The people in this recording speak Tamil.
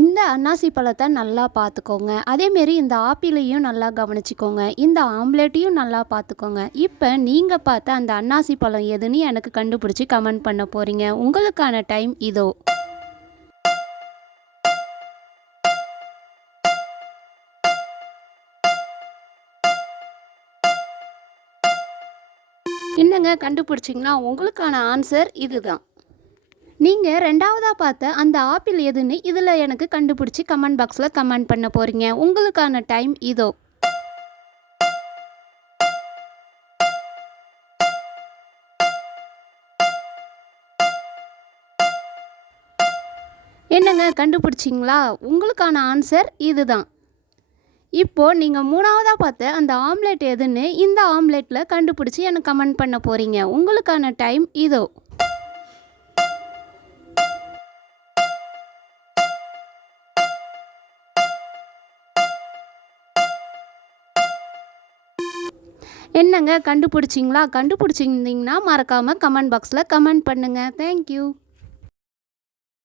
இந்த அன்னாசி பழத்த நல்லா பார்த்துக்கோங்க. அதேமாரி இந்த ஆப்பிளையும் நல்லா கவனிச்சுக்கோங்க. இந்த ஆம்லெட்டையும் நல்லா பார்த்துக்கோங்க. இப்ப நீங்க பார்த்த அந்த அன்னாசி பழம் எதுன்னு எனக்கு கண்டுபிடிச்சு கமெண்ட் பண்ண போறீங்க. உங்களுக்கான டைம் இதோ. என்னங்க கண்டுபிடிச்சிங்களா? உங்களுக்கான ஆன்சர் இதுதான். நீங்க 2வதா பார்த்த அந்த ஆப்பிள் எதுன்னு இதில எனக்கு கண்டுபிடிச்சு கமெண்ட் பாக்ஸ்ல கமெண்ட் பண்ண போறீங்க. உங்களுக்கான டைம் இதோ. என்னங்க கண்டுபிடிச்சிங்களா? உங்களுக்கான ஆன்சர் இதுதான். இப்போ நீங்க 3வதா பார்த்த அந்த ஆம்லெட் எதுன்னு இந்த ஆம்லெட்ல கண்டுபிடிச்சு எனக்கு கமெண்ட் பண்ண போறீங்க. உங்களுக்கான டைம் இதோ. என்னங்க கண்டுபிடிச்சிங்களா? கண்டுபிடிச்சிருந்தீங்கன்னா மறக்காம கமெண்ட் பாக்ஸ்ல கமெண்ட் பண்ணுங்க. Thank you.